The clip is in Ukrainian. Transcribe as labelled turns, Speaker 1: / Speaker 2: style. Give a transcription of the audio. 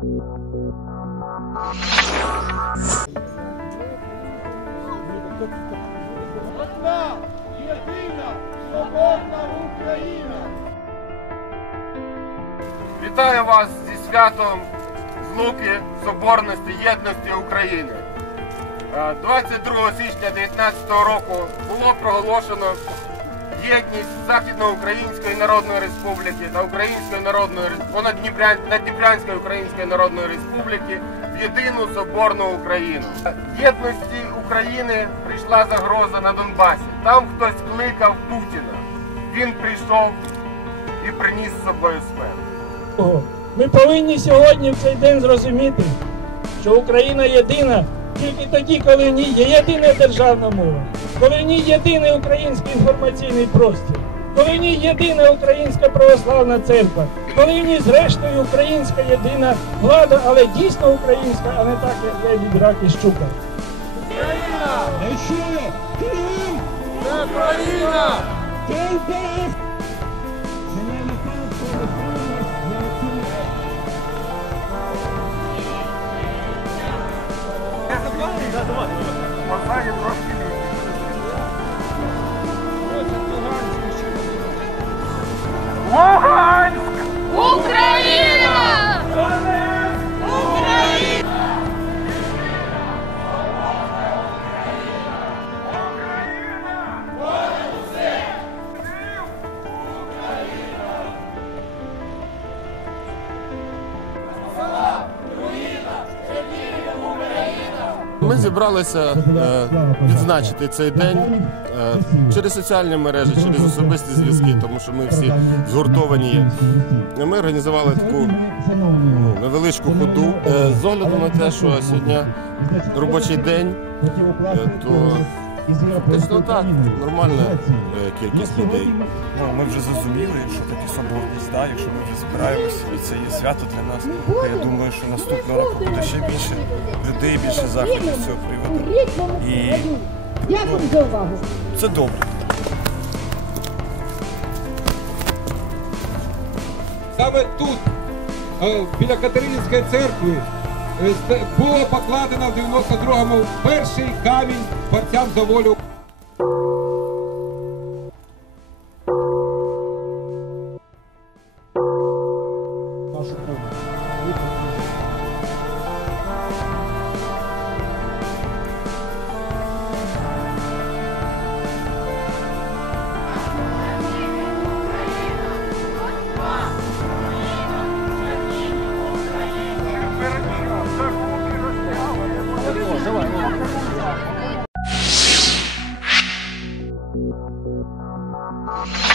Speaker 1: Одна, єдина, свободна Україна!
Speaker 2: Вітаю вас зі святом Злуки Соборності Єдності України. Е, 22 січня 2019 року було проголошено єдність Західноукраїнської Народної Республіки та Української Народної понаддніпрян- Української Народної Республіки в єдину соборну Україну. Єдності України прийшла загроза на Донбасі. Там хтось кликав Путіна. Він прийшов і приніс з собою смерть.
Speaker 3: Ми повинні сьогодні в цей день зрозуміти, що Україна єдина тільки тоді, коли в ній є єдина державна мова, коли в ній єдиний український інформаційний простір, коли в ній єдина українська православна церква, коли в ній зрештою українська єдина влада, але дійсно українська, а не так, як я від раки щука.
Speaker 1: Це країна!
Speaker 4: Україна! Далі просто.
Speaker 2: Ми зібралися е, відзначити цей день е, через соціальні мережі, через особисті зв'язки, тому що ми всі згуртовані. Ми організували таку ну, невеличку ходу. Е, з огляду на те, що сьогодні робочий день, то фактично так, нормальна е, кількість людей.
Speaker 5: Ну, ми вже зрозуміли, що таке соборність, да? якщо ми вже збираємося, і це є свято для нас. то Я думаю, що наступного року буде ще більше людей, більше заходів з цього приводу. І
Speaker 6: Дякую за увагу.
Speaker 5: це добре.
Speaker 7: Саме тут, е, біля Катеринівської церкви, було покладено в 92-му перший камінь борцям за волю Mom.